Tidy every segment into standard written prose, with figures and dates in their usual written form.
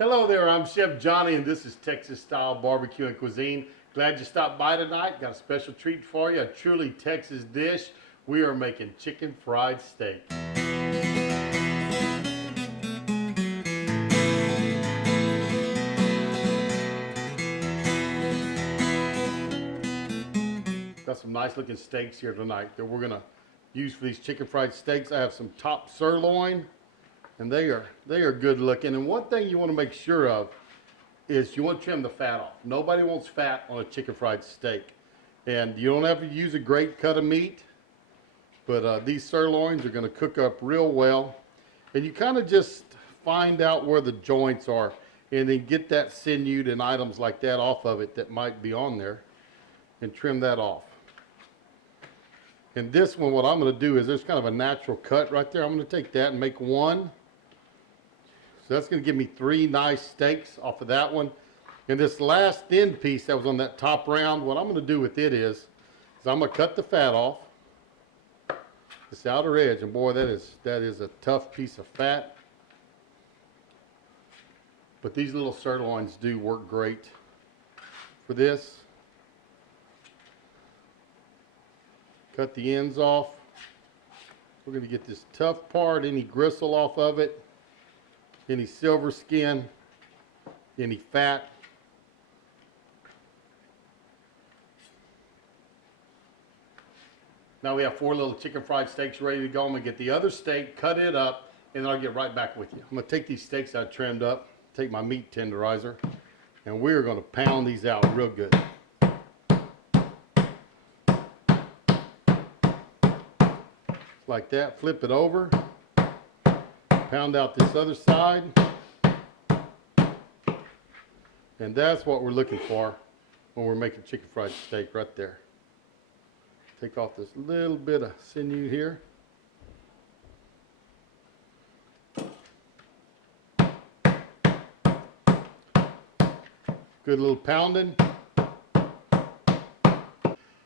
Hello there, I'm Chef Johnny and this is Texas Style Barbecue and Cuisine. Glad you stopped by tonight. Got a special treat for you, a truly Texas dish. We are making chicken fried steak. Got some nice looking steaks here tonight that we're gonna use for these chicken fried steaks. I have some top sirloin and they are good looking. And one thing you want to make sure of is you want to trim the fat off. Nobody wants fat on a chicken fried steak. And you don't have to use a great cut of meat, but these sirloins are going to cook up real well. And you kind of just find out where the joints are and then get that sinew and items like that off of it that might be on there and trim that off. And this one, what I'm going to do is there's kind of a natural cut right there. I'm going to take that and make one. So that's going to give me 3 nice steaks off of that one. And this last thin piece that was on that top round, what I'm going to do with it is I'm going to cut the fat off. This outer edge, and boy, that is a tough piece of fat. But these little sirloins do work great for this. Cut the ends off. We're going to get this tough part, any gristle off of it, any silver skin, any fat. Now we have 4 little chicken fried steaks ready to go. I'm going to get the other steak, cut it up, and then I'll get right back with you. I'm going to take these steaks I trimmed up, take my meat tenderizer, and we're going to pound these out real good. Like that, flip it over, pound out this other side, and that's what we're looking for when we're making chicken fried steak right there. Take off this little bit of sinew here. Good little pounding.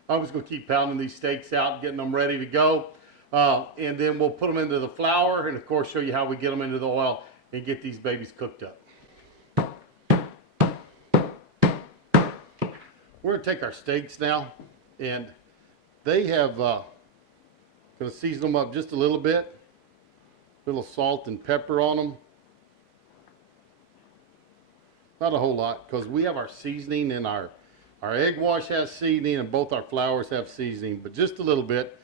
I'm just going to keep pounding these steaks out, getting them ready to go. And then we'll put them into the flour and of course show you how we get them into the oil and get these babies cooked up. We're going to take our steaks now and they have, going to season them up just a little bit. A little salt and pepper on them. Not a whole lot because we have our seasoning and our egg wash has seasoning and both our flours have seasoning, but just a little bit.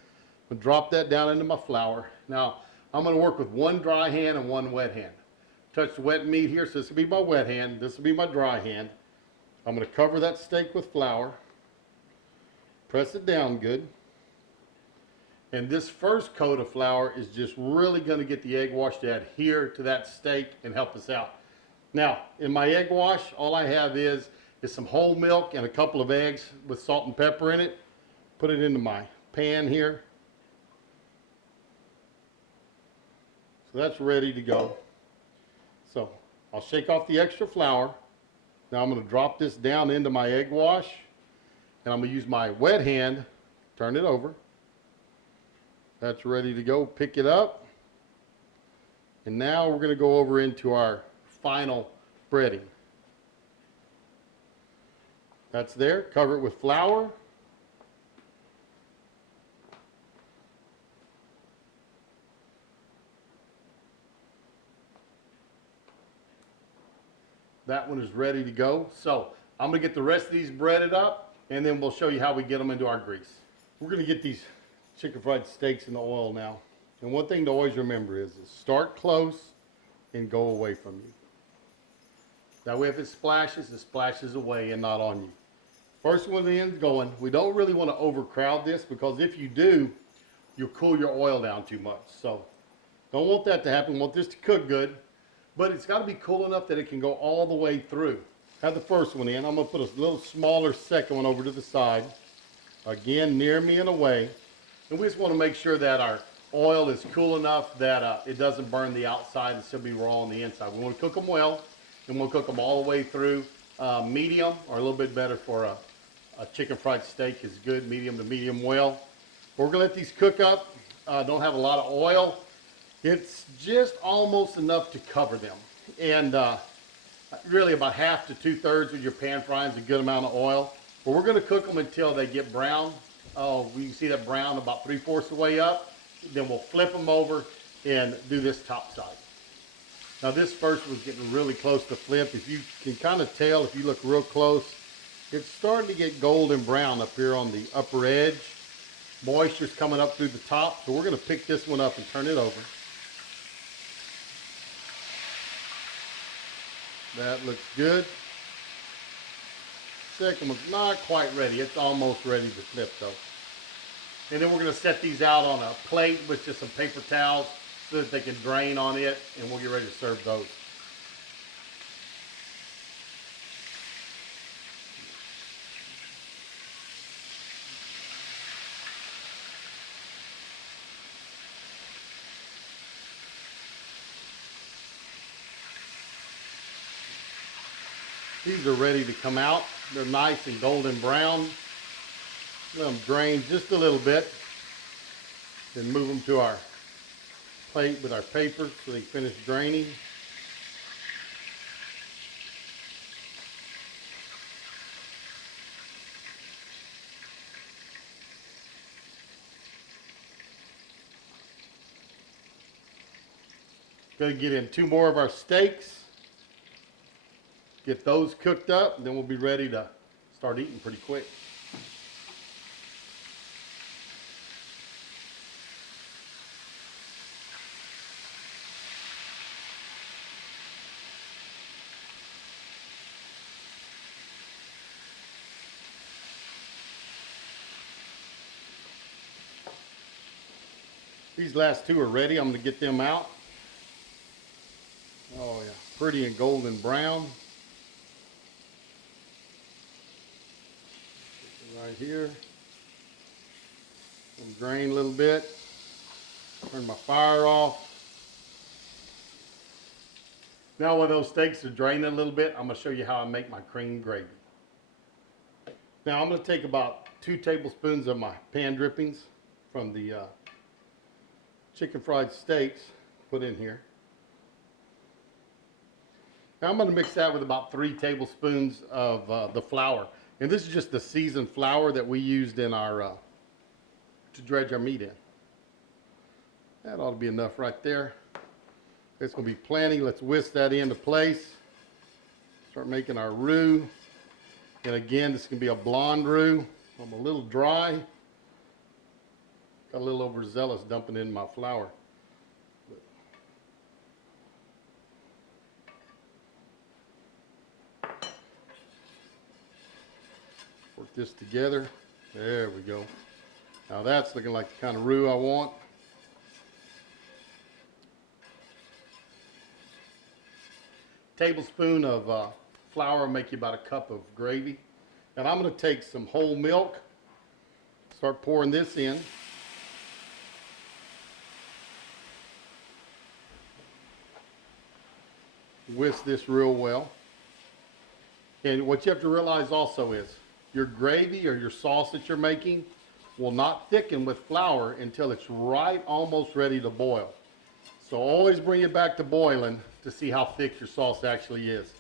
I'm going to drop that down into my flour. Now, I'm going to work with 1 dry hand and 1 wet hand. Touch the wet meat here, so this will be my wet hand. This will be my dry hand. I'm going to cover that steak with flour. Press it down good. And this first coat of flour is just really going to get the egg wash to adhere to that steak and help us out. Now, in my egg wash, all I have is some whole milk and a couple of eggs with salt and pepper in it. Put it into my pan here. So that's ready to go. So I'll shake off the extra flour. Now I'm going to drop this down into my egg wash. And I'm going to use my wet hand, turn it over. That's ready to go. Pick it up. And now we're going to go over into our final breading. That's there. Cover it with flour. That one is ready to go. So I'm going to get the rest of these breaded up and then we'll show you how we get them into our grease. We're going to get these chicken fried steaks in the oil now. And one thing to always remember is start close and go away from you. That way if it splashes away and not on you. First one the end's going. We don't really want to overcrowd this because if you do, you'll cool your oil down too much. So don't want that to happen. We want this to cook good. But it's got to be cool enough that it can go all the way through. Have the first one in. I'm going to put a little smaller second one over to the side. Again, near me and away. And we just want to make sure that our oil is cool enough that it doesn't burn the outside and still be raw on the inside. We want to cook them well, and we'll cook them all the way through. Medium, or a little bit better for a chicken fried steak is good, medium to medium well. We're going to let these cook up. Don't have a lot of oil. It's just almost enough to cover them. And Really about half to 2/3 of your pan frying is a good amount of oil. But we're going to cook them until they get brown. Oh, we can see that brown about 3/4 of the way up. Then we'll flip them over and do this top side. Now this first was getting really close to flip. If you can kind of tell, if you look real close, it's starting to get golden brown up here on the upper edge. Moisture's coming up through the top, so we're going to pick this one up and turn it over. That looks good. Second one's not quite ready. It's almost ready to flip though. And then we're going to set these out on a plate with just some paper towels so that they can drain on it, and we'll get ready to serve those. These are ready to come out. They're nice and golden brown. Let them drain just a little bit. Then move them to our plate with our paper so they finish draining. Going to get in 2 more of our steaks. Get those cooked up, and then we'll be ready to start eating pretty quick. These last 2 are ready. I'm going to get them out. Oh yeah, pretty and golden brown. Right here. Drain a little bit. Turn my fire off. Now when those steaks are draining a little bit, I'm going to show you how I make my cream gravy. Now I'm going to take about 2 tablespoons of my pan drippings from the chicken fried steaks, put in here. Now I'm going to mix that with about 3 tablespoons of the flour. And this is just the seasoned flour that we used in our, to dredge our meat in. That ought to be enough right there. It's going to be plenty. Let's whisk that into place. Start making our roux. And again, this is going to be a blonde roux. I'm a little dry. Got a little overzealous dumping in my flour. Work this together. There we go. Now that's looking like the kind of roux I want. Tablespoon of flour will make you about a cup of gravy. And I'm going to take some whole milk, start pouring this in. Whisk this real well. And what you have to realize also is your gravy or your sauce that you're making will not thicken with flour until it's right almost ready to boil. So always bring it back to boiling to see how thick your sauce actually is.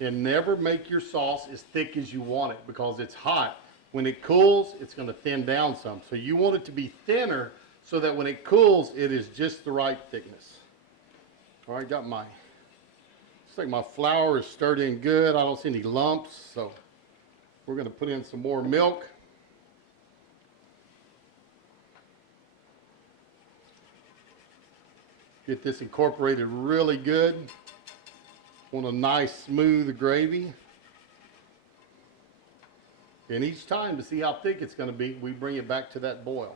And never make your sauce as thick as you want it because it's hot. When it cools, it's going to thin down some. So you want it to be thinner so that when it cools, it is just the right thickness. All right, got my, looks like my flour is stirred in good. I don't see any lumps, so we're going to put in some more milk. Get this incorporated really good. Want a nice smooth gravy. And each time, to see how thick it's going to be, we bring it back to that boil.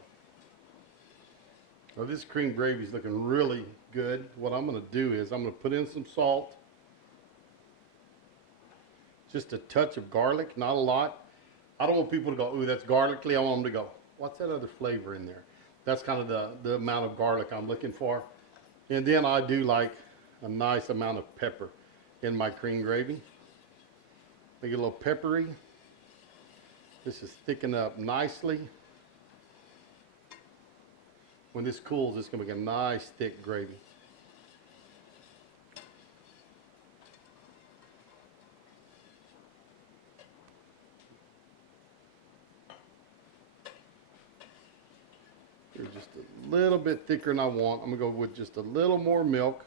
Now this cream gravy is looking really good. What I'm going to do is I'm going to put in some salt. Just a touch of garlic, not a lot. I don't want people to go, ooh, that's garlicky. I want them to go, what's that other flavor in there? That's kind of the amount of garlic I'm looking for. And then I do like a nice amount of pepper in my cream gravy. Make it a little peppery. This is thickening up nicely. When this cools, it's going to make a nice thick gravy. a little bit thicker than I want. I'm gonna go with just a little more milk,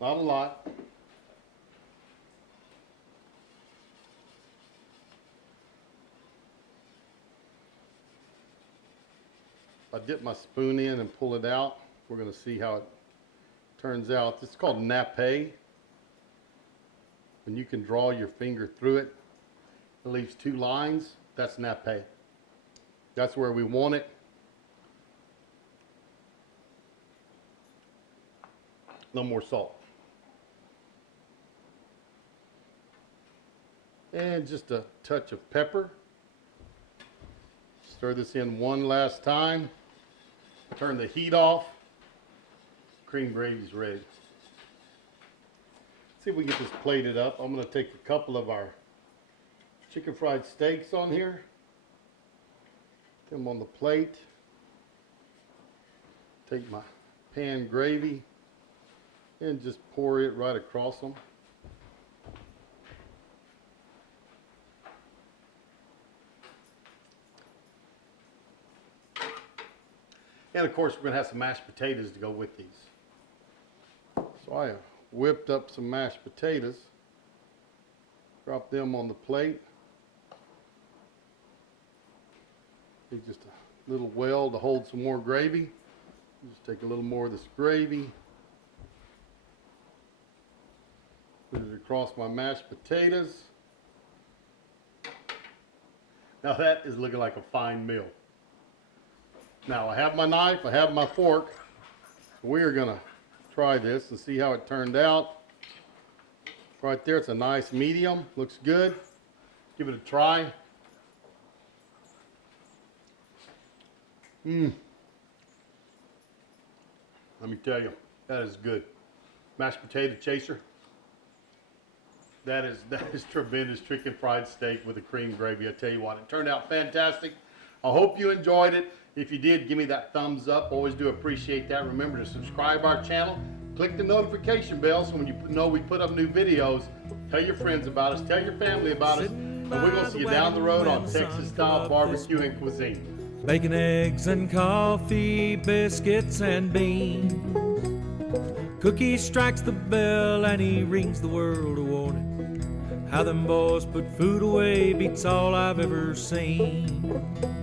not a lot. I dip my spoon in and pull it out. We're gonna see how it turns out. This is called nappe. When you can draw your finger through it, it leaves 2 lines. That's nappe. That's where we want it. No more salt. And just a touch of pepper. Stir this in one last time. Turn the heat off. Cream gravy's ready. Let's see if we get this plated up. I'm going to take a couple of our chicken fried steaks on here. Put them on the plate. Take my pan gravy and just pour it right across them. And of course, we're going to have some mashed potatoes to go with these. So I whipped up some mashed potatoes. Drop them on the plate. Take just a little well to hold some more gravy. Just take a little more of this gravy. Put it across my mashed potatoes. Now that is looking like a fine meal. Now I have my knife, I have my fork. We are gonna try this and see how it turned out. Right there, it's a nice medium, looks good. Give it a try. Let me tell you, that is good. Mashed potato chaser. That is tremendous chicken fried steak with a cream gravy. I tell you what, it turned out fantastic. I hope you enjoyed it. If you did, give me that thumbs up. Always do appreciate that. Remember to subscribe our channel. Click the notification bell so when you know we put up new videos, tell your friends about us, tell your family about us, and we're going to see you down the road on Texas style barbecue and cuisine. Bacon, eggs, and coffee, biscuits, and beans. Cookie strikes the bell and he rings the world a warning. How them boys put food away beats all I've ever seen.